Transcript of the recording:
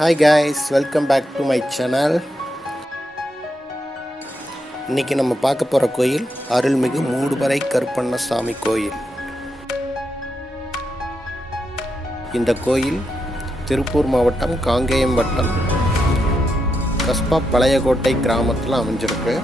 Hi guys welcome back to my channel இன்றைக்கி நம்ம பார்க்க போகிற கோயில் அருள்மிகு மூடுபறை கருப்பண்ணசாமி கோயில். இந்த கோயில் திருப்பூர் மாவட்டம் காங்கேயம் வட்டம் கஸ்பா பழையகோட்டை கிராமத்தில் அமைஞ்சிருக்கு.